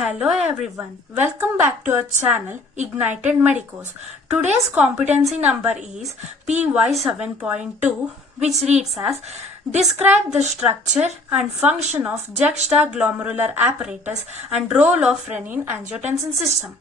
Hello everyone, welcome back to our channel Ignited Medicos. Today's competency number is PY 7.2, which reads as describe the structure and function of Juxtaglomerular Apparatus and role of Renin-Angiotensin system.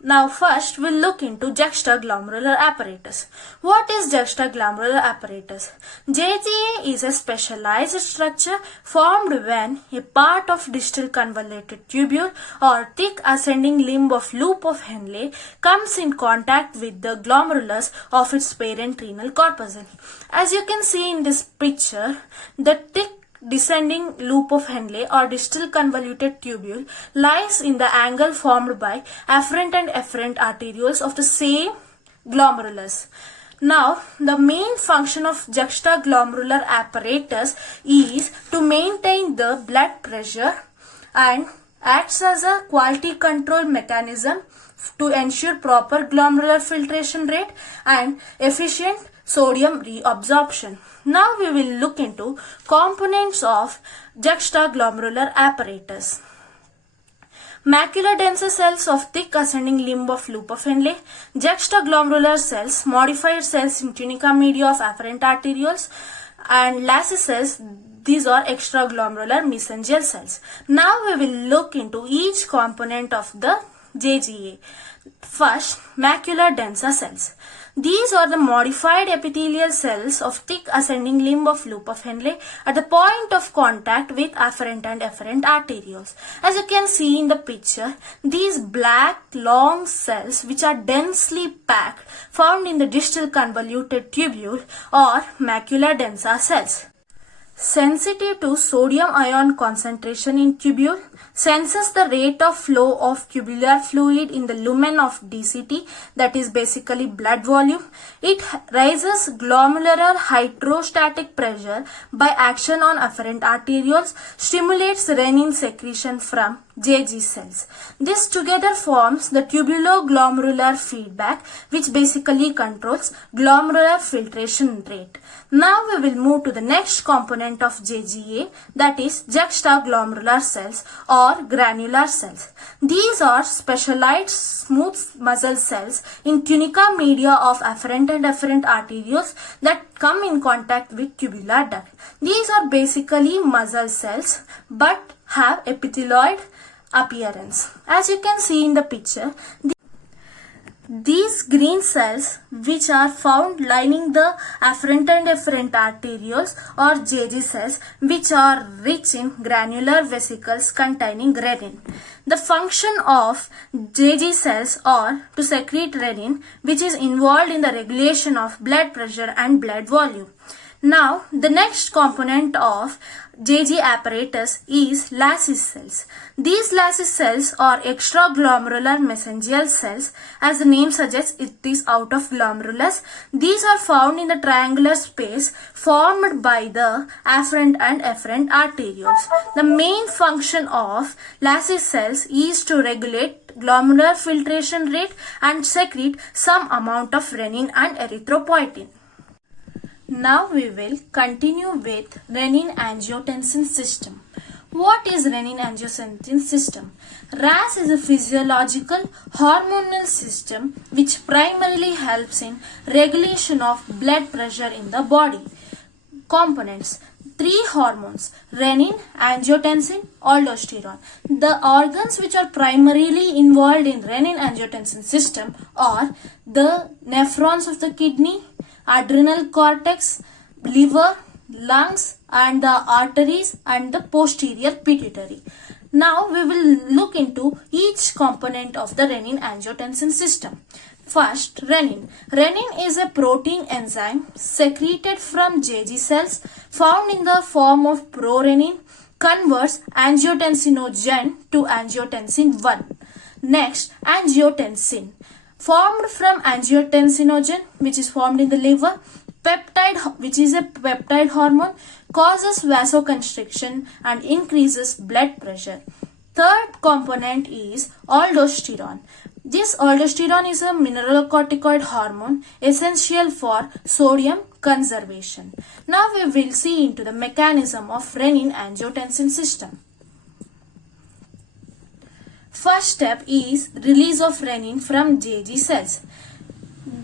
Now first we'll look into Juxtaglomerular Apparatus. What is Juxtaglomerular Apparatus? JGA is a specialized structure formed when a part of distal convoluted tubule or thick ascending limb of loop of Henle comes in contact with the glomerulus of its parent renal corpuscle. As you can see in this picture, the thick descending loop of Henle or distal convoluted tubule lies in the angle formed by afferent and efferent arterioles of the same glomerulus. Now, the main function of juxtaglomerular apparatus is to maintain the blood pressure and acts as a quality control mechanism to ensure proper glomerular filtration rate and efficient sodium reabsorption. Now we will look into components of juxtaglomerular apparatus. Macular denser cells of thick ascending limb of loop of Henle, juxtaglomerular cells, modified cells in tunica media of afferent arterioles, and Lassie cells. These are extraglomerular mesangial cells. Now we will look into each component of the JGA. First, macular denser cells. These are the modified epithelial cells of thick ascending limb of loop of Henle at the point of contact with afferent and efferent arterioles. As you can see in the picture, these black long cells which are densely packed found in the distal convoluted tubule are macular denser cells. Sensitive to sodium ion concentration in tubule, senses the rate of flow of tubular fluid in the lumen of DCT, that is basically blood volume. It raises glomerular hydrostatic pressure by action on afferent arterioles, stimulates renin secretion from JG cells. This together forms the tubuloglomerular feedback, which basically controls glomerular filtration rate. Now we will move to the next component of JGA, that is juxtaglomerular cells or granular cells. These are specialized smooth muscle cells in tunica media of afferent and efferent arterioles that come in contact with tubular duct. These are basically muscle cells but have epithelioid appearance. As you can see in the picture, these green cells which are found lining the afferent and efferent arterioles or JG cells which are rich in granular vesicles containing renin. The function of JG cells are to secrete renin, which is involved in the regulation of blood pressure and blood volume. Now, the next component of JG apparatus is Lassie cells. These Lassie cells are extraglomerular mesangial cells. As the name suggests, it is out of glomerulus. These are found in the triangular space formed by the afferent and efferent arterioles. The main function of Lassie cells is to regulate glomerular filtration rate and secrete some amount of renin and erythropoietin. Now we will continue with Renin-Angiotensin system. What is Renin-Angiotensin system? RAS is a physiological hormonal system which primarily helps in regulation of blood pressure in the body. Components: 3 hormones: renin, angiotensin, aldosterone. The organs which are primarily involved in renin-angiotensin system are the nephrons of the kidney, adrenal cortex, liver, lungs, and the arteries and the posterior pituitary. Now we will look into each component of the renin-angiotensin system. First, renin. Renin is a protein enzyme secreted from JG cells found in the form of prorenin, converts Angiotensinogen to Angiotensin One. Next, angiotensin. Formed from Angiotensinogen, which is formed in the liver, peptide, which is a peptide hormone, causes vasoconstriction and increases blood pressure. Third component is aldosterone. This aldosterone is a mineralocorticoid hormone essential for sodium conservation. Now we will see into the mechanism of renin-angiotensin system. First step is release of renin from JG cells.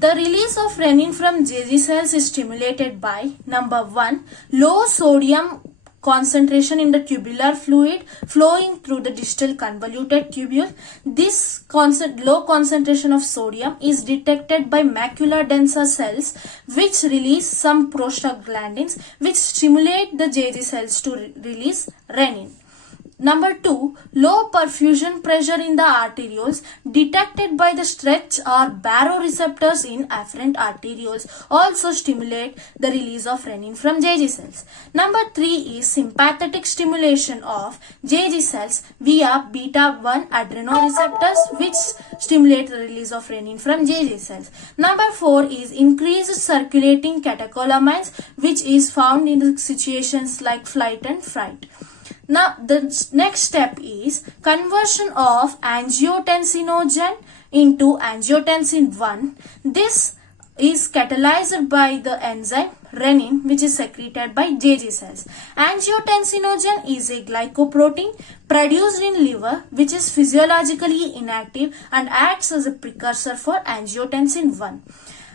The release of renin from JG cells is stimulated by number 1, low sodium concentration in the tubular fluid flowing through the distal convoluted tubule. This low concentration of sodium is detected by macular denser cells which release some prostaglandins which stimulate the JG cells to release renin. Number 2, low perfusion pressure in the arterioles detected by the stretch or baroreceptors in afferent arterioles also stimulate the release of renin from JG cells. Number 3 is sympathetic stimulation of JG cells via beta-1 adrenoreceptors which stimulate the release of renin from JG cells. Number 4 is increased circulating catecholamines which is found in the situations like flight and fright. Now the next step is conversion of Angiotensinogen into Angiotensin 1. This is catalyzed by the enzyme renin which is secreted by JG cells. Angiotensinogen is a glycoprotein produced in liver which is physiologically inactive and acts as a precursor for Angiotensin 1.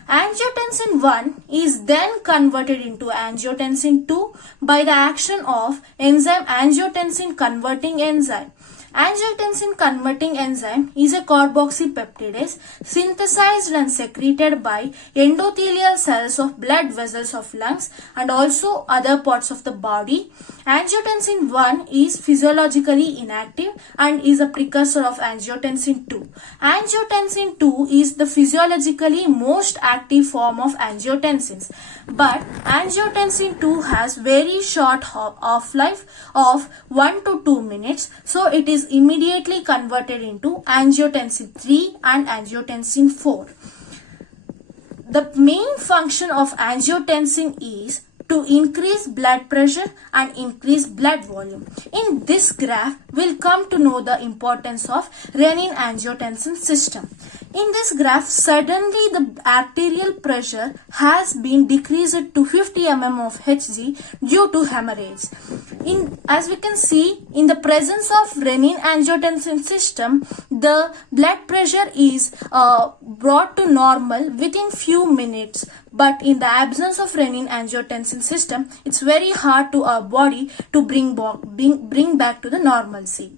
Angiotensin 1 is then converted into Angiotensin 2 by the action of enzyme angiotensin converting enzyme. Angiotensin converting enzyme is a carboxypeptidase synthesized and secreted by endothelial cells of blood vessels of lungs and also other parts of the body. Angiotensin 1 is physiologically inactive and is a precursor of Angiotensin 2. Angiotensin 2 is the physiologically most active form of angiotensins, but Angiotensin 2 has very short half-life of 1 to 2 minutes, so it is immediately converted into Angiotensin 3 and Angiotensin 4. The main function of angiotensin is to increase blood pressure and increase blood volume. In this graph, we'll come to know the importance of renin-angiotensin system. In this graph, suddenly the arterial pressure has been decreased to 50 mm of Hg due to hemorrhage. As we can see, in the presence of renin-angiotensin system, the blood pressure is brought to normal within few minutes. But in the absence of renin-angiotensin system, it's very hard to our body to bring back to the normalcy.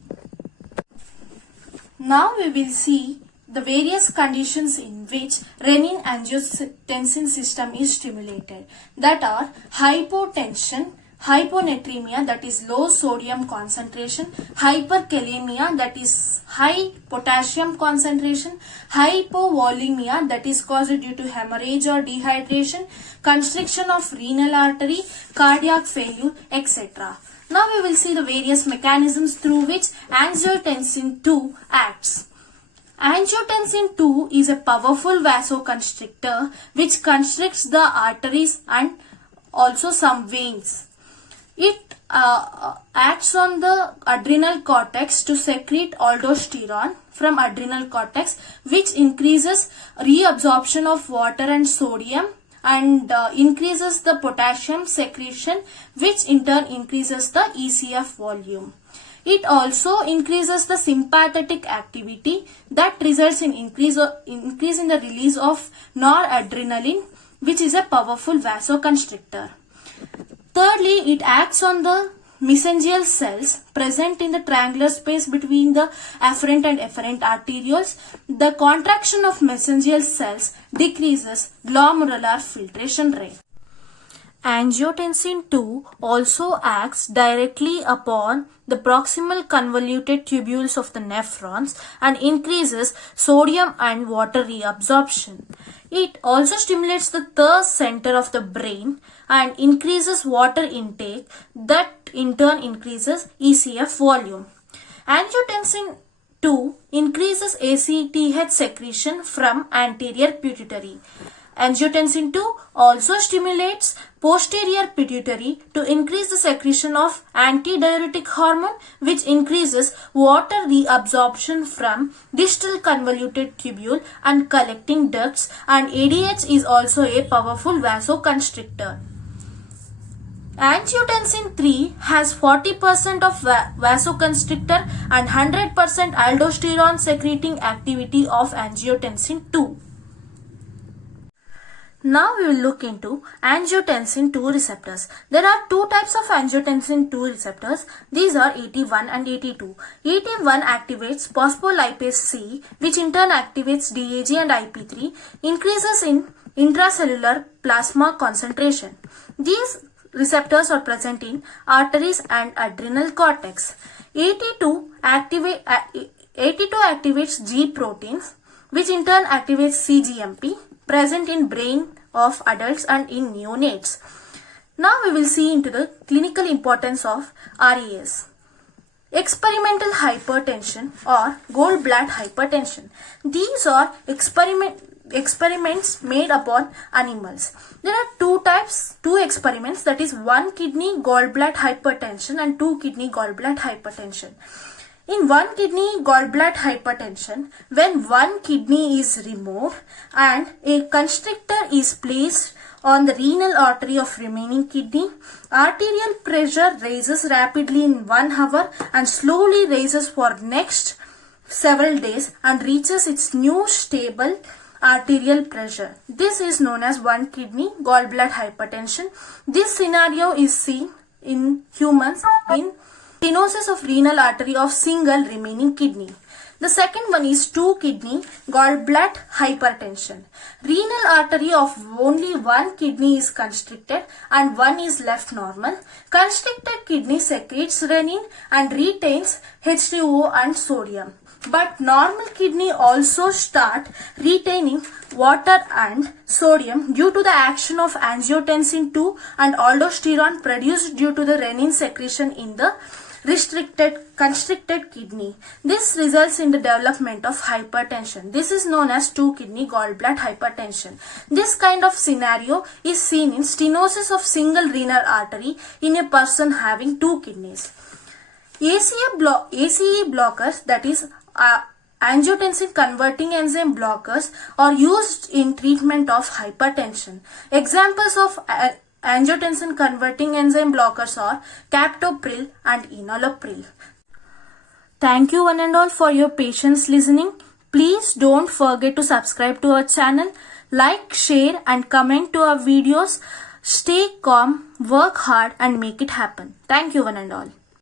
Now we will see the various conditions in which renin-angiotensin system is stimulated. That are hypotension, hyponatremia, that is low sodium concentration, hyperkalemia, that is high potassium concentration, hypovolemia, that is caused due to hemorrhage or dehydration, constriction of renal artery, cardiac failure, etc. Now we will see the various mechanisms through which angiotensin 2 acts. Angiotensin 2 is a powerful vasoconstrictor which constricts the arteries and also some veins. It acts on the adrenal cortex to secrete aldosterone from adrenal cortex, which increases reabsorption of water and sodium and increases the potassium secretion, which in turn increases the ECF volume. It also increases the sympathetic activity that results in increase in the release of noradrenaline, which is a powerful vasoconstrictor. Thirdly, it acts on the mesangial cells present in the triangular space between the afferent and efferent arterioles. The contraction of mesangial cells decreases glomerular filtration rate. Angiotensin 2 also acts directly upon the proximal convoluted tubules of the nephrons and increases sodium and water reabsorption. It also stimulates the third center of the brain and increases water intake, that in turn increases ECF volume. Angiotensin 2 increases ACTH secretion from anterior pituitary. Angiotensin 2 also stimulates posterior pituitary to increase the secretion of antidiuretic hormone, which increases water reabsorption from distal convoluted tubule and collecting ducts, and ADH is also a powerful vasoconstrictor. Angiotensin 3 has 40% of vasoconstrictor and 100% aldosterone secreting activity of angiotensin 2. Now we will look into angiotensin 2 receptors. There are two types of angiotensin 2 receptors. These are 81 and 82. 81 activates phospholipase C, which in turn activates DAG and IP3, increases in intracellular plasma concentration. These receptors are present in arteries and adrenal cortex. 82 activates G proteins, which in turn activates cGMP, present in brain of adults and in neonates. Now we will see into the clinical importance of RAS. Experimental hypertension or gallbladder hypertension. These are experiments made upon animals. There are two experiments, that is 1 kidney gallbladder hypertension and 2 kidney gallbladder hypertension. In 1 kidney gallbladder hypertension, when one kidney is removed and a constrictor is placed on the renal artery of remaining kidney, arterial pressure rises rapidly in 1 hour and slowly rises for next several days and reaches its new stable arterial pressure. This is known as 1 kidney gallbladder hypertension. This scenario is seen in humans in stenosis of renal artery of single remaining kidney. The second one is 2 kidney gallbladder hypertension. Renal artery of only 1 kidney is constricted and 1 is left normal. Constricted kidney secretes renin and retains H2O and sodium. But normal kidney also start retaining water and sodium due to the action of angiotensin 2 and aldosterone produced due to the renin secretion in the constricted kidney. This results in the development of hypertension. This is known as 2 kidney gallbladder hypertension. This kind of scenario is seen in stenosis of single renal artery in a person having 2 kidneys. ACE blockers, that is angiotensin converting enzyme blockers, are used in treatment of hypertension. Examples of angiotensin converting enzyme blockers are captopril and enalapril. Thank you one and all for your patience listening. Please don't forget to subscribe to our channel, like, share and comment to our videos. Stay calm, work hard and make it happen. Thank you one and all.